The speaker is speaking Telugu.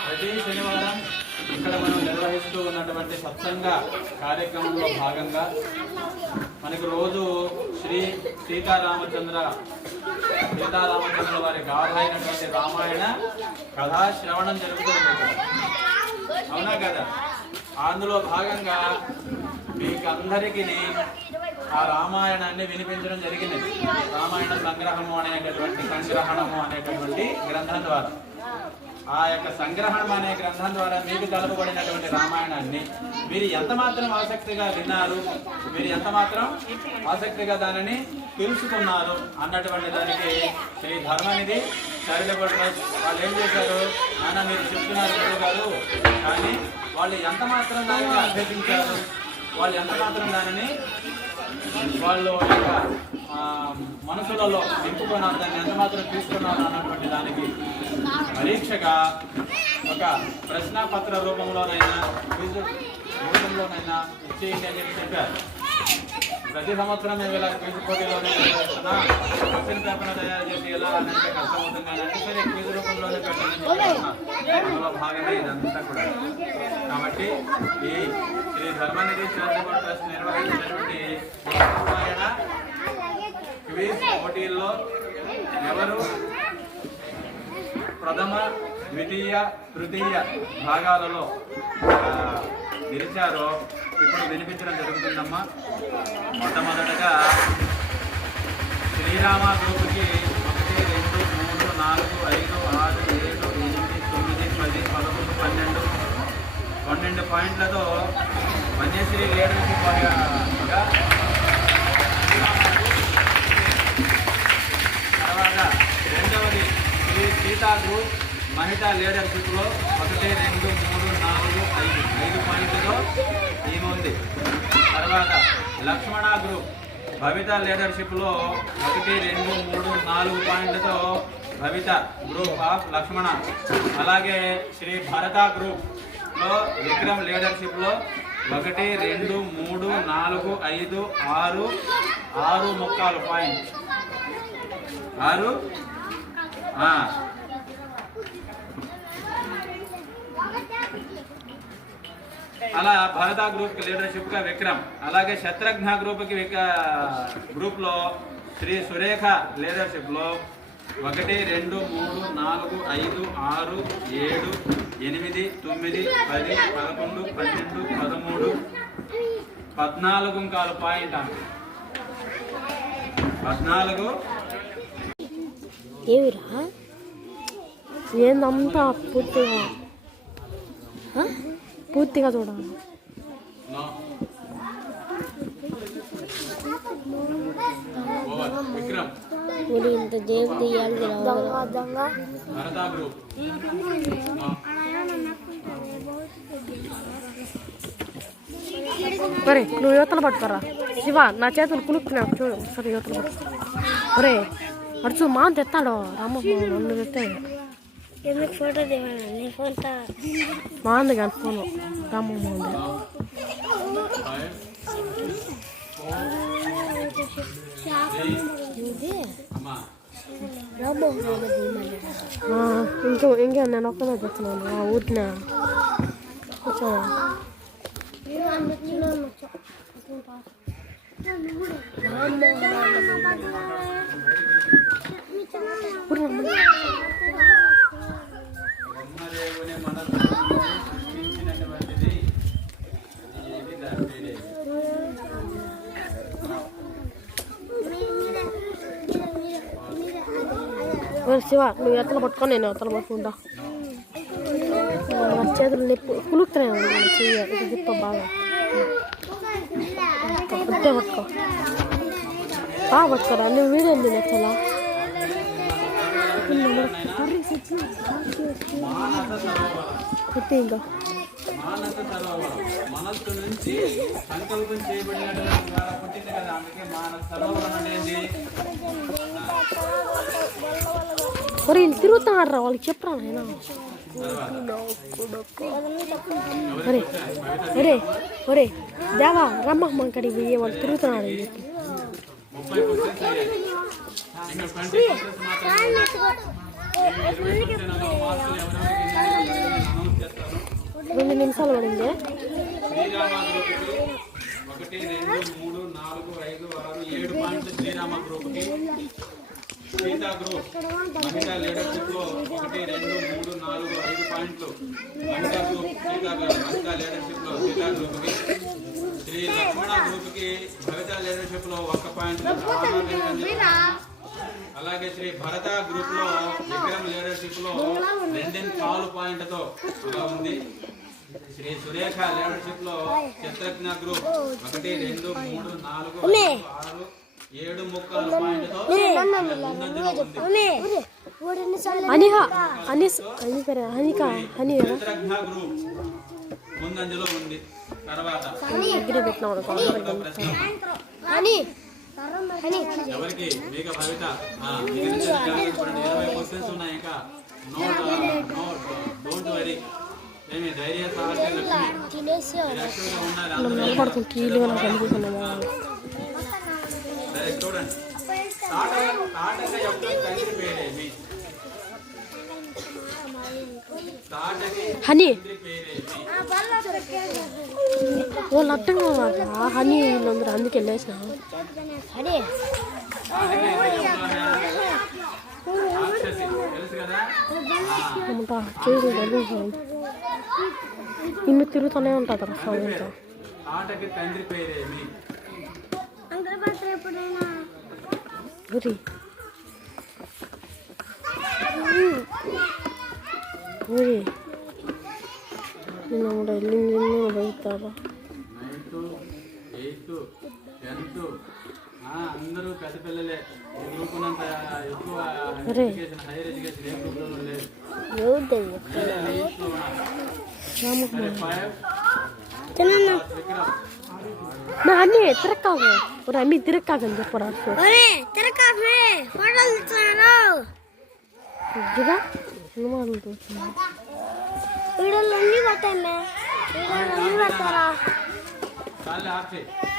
ప్రతి శనివారం ఇక్కడ మనం నిర్వహిస్తూ ఉన్నటువంటి సత్సంగ కార్యక్రమంలో భాగంగా మనకు రోజు శ్రీ సీతారామచంద్ర సీతారామచంద్ర వారి గాథైనటువంటి రామాయణ కథా శ్రవణం జరుగుతుంది అవునా కదా? అందులో భాగంగా మీకు అందరికీ ఆ రామాయణాన్ని వినిపించడం జరిగింది. రామాయణ సంగ్రహము అనేటటువంటి సంగ్రహణము అనేటటువంటి గ్రంథం ద్వారా. ఆ యొక్క సంగ్రహణం అనే గ్రంథం ద్వారా మీకు కలపబడినటువంటి రామాయణాన్ని మీరు ఎంత మాత్రం ఆసక్తిగా విన్నారు మీరు ఎంత మాత్రం ఆసక్తిగా దానిని తెలుసుకున్నారు అన్నటువంటి దానికి శ్రీ ధర్మనిధి చారిటబుల్ ట్రస్ట్ వాళ్ళు ఏం చేశారు? నాన్న మీరు చెప్తున్నారు గురువు గారు కానీ వాళ్ళు ఎంత మాత్రం దానిని అభ్యసించారు వాళ్ళు ఎంత మాత్రం దానిని వాళ్ళు యొక్క మనసులలో నింపుకున్నారు దాన్ని ఎంత మాత్రం తీసుకున్నాను అన్నటువంటి దానికి పరీక్షగా ఒక ప్రశ్నాపత్ర రూపంలోనైనా రూపంలోనైనా ఇచ్చేయండి అని చెప్పి చెప్పారు. ప్రతి సంవత్సరం మేము ఇలా క్విజ్ పోటీలోనే నిర్వహిస్తున్నా క్వశ్చన్ పేపర్ తయారు చేసి ఎలా అంటే కష్టమవుతుంది సరే క్విజ్ రూపంలోనే పెట్టండి. భాగమే ఇదంతా కూడా. కాబట్టి ఈ శ్రీ ధర్మనిధి చారిటబుల్ ట్రస్ట్ నిర్వహించినటువంటి క్విజ్ పోటీల్లో ఎవరు ప్రథమ ద్వితీయ తృతీయ భాగాలలో నిలిచారో ఇప్పుడు వినిపించడం జరుగుతుందమ్మా. మొట్టమొదటగా శ్రీరామ గ్రూపుకి ఒకటి రెండు మూడు నాలుగు ఐదు ఆరు ఏడు ఎనిమిది తొమ్మిది పది పదకొండు పన్నెండు. పన్నెండు పాయింట్లతో వన్యశ్రీ లీడర్షిప్ తర్వాత రెండవది శ్రీ సీతా గ్రూప్ మహిళా లీడర్షిప్లో ఒకటి రెండు మూడు నాలుగు ఐదు. ఐదు పాయింట్లతో ఈమె ఉంది తర్వాత లక్ష్మణ గ్రూప్ భవిత లీడర్షిప్లో ఒకటి రెండు మూడు నాలుగు పాయింట్లతో భవిత గ్రూప్ ఆఫ్ లక్ష్మణ. అలాగే శ్రీ భరత గ్రూప్లో విక్రమ్ లీడర్షిప్లో ఒకటి రెండు మూడు నాలుగు ఐదు ఆరు ఆరు ముక్కాలు పాయింట్ ఆరు? అలా భరత గ్రూప్కి లీడర్షిప్గా విక్రమ్ అలాగే శత్రుఘ్న గ్రూప్కి గ్రూప్లో శ్రీ సురేఖ లీడర్షిప్లో ఒకటి రెండు మూడు నాలుగు ఐదు ఆరు ఏడు ఎనిమిది తొమ్మిది పది పదకొండు పన్నెండు పదమూడు పద్నాలుగు కాలు పాయింట్ పద్నాలుగు. ఏమిరా? ఏందంతా పూర్తిగా చూడాలి. మీరు ఇంత జేబు తీయాలి ఒరే నువ్వు యువతలు పట్టుకోరా. శివ నా చేతులు కులుక్కున్నావు చూడు సరే యువతలు పట్టుకో. ఒరే అడుచు మా తెస్తాడు రామమ్మ నన్ను తెస్తే ఎందుకు ఫోటో దిగాను నీ ఫోన్ మా ఉంది కానీ ఫోను రామమ్మ ఉంది ఫైవ్ ఇది అమ్మా ఆ, ఇంకో ఇంకే నేను ఒక్కనే తెస్తున్నాను ఆ ఊరిన కూర్చోను బ్రహ్మదేవుని ఒరే శివ నువ్వు ఎత్తలు పట్టుకొని నేను ఎత్తలు పట్టుకుంటా. నా చేతులు నొప్పి కులుకుతున్నాయి నా చెయ్యి తిప్ప బాగా. పట్టే పట్టుకో. బాగా పట్టుకోరా నువ్వు వీడియో ఉంది నచ్చలా కుట్టి ఇంకా. మానస సరోవరం మనస్సు నుంచి సంకల్పం చేయబడినటువంటి పుట్టింది కదా అందుకే మానస సరోవరం అనేది ఒరే వీళ్ళు తిరుగుతున్నారా వాళ్ళకి చెప్పరా నాయన? ఒరే ఒరే ఒరే దేవా రమ్మ కడికి పోయి వాళ్ళు తిరుగుతున్నారు చెప్పి. రెండు నిమిషాలు పడింది. ఒకటి రెండు మూడు నాలుగు ఐదు ఆరు ఏడు పాయింట్లు శ్రీరామ గ్రూప్కి. సీతా గ్రూప్. మహిళా లీడర్షిప్లో ఒకటి రెండు మూడు నాలుగు ఐదు పాయింట్లు. మహిళా గ్రూప్ సీతా మహిళా లీడర్షిప్ సీతా గ్రూప్ శ్రీ లక్ష్మణ గ్రూప్కి భవిత లీడర్షిప్ ఒక్క పాయింట్. చాలా వెనుకంజ అలాగే శ్రీ భరత గ్రూప్లో విక్రమ్ లీడర్షిప్లో రెండింటి పాలు పాయింట్తో ఉంది. శ్రీ సురేఖ లీడర్షిప్లో చిత్రజ్ఞ గ్రూప్ ఒకటి రెండు మూడు నాలుగు ఆరు ఏడు ముక్కల అనిహ అనిస్ అని పేరు అనిక అని ముందంజలో ఉంది. తర్వాత దగ్గర పెట్టినాడు ఒక ప్రశ్న. అని అని ఎవరికి? మీక భవిత. ఆ, మిగిలిన జాగ్రత్త పడండి ఇరవై క్వశ్చన్స్ ఉన్నాయి ఇంకా. Note note don't worry. ఏమి ధైర్య సాహస లక్ష్మి. మనం అందరూ. కీలుగా నాకు హనీ. వాళ్ళు అర్థం కావాలి? హనీ వీళ్ళందరూ అందుకు వెళ్ళేసిన చేసి ఇన్ని తిరుగుతూనే ఉంటుంది రా స్వామితో తాటకి తండ్రి పేరేమి గురి గురి కూడా వెళ్ళింది టెన్త్ అందరూ పెద్ద పిల్లలే గ్రూపునంత ఎక్కువ హైయర్ ఎడ్యుకేషన్ ఏ లేదు నా అన్నీ తిరక్కాకు ఒక అమ్మి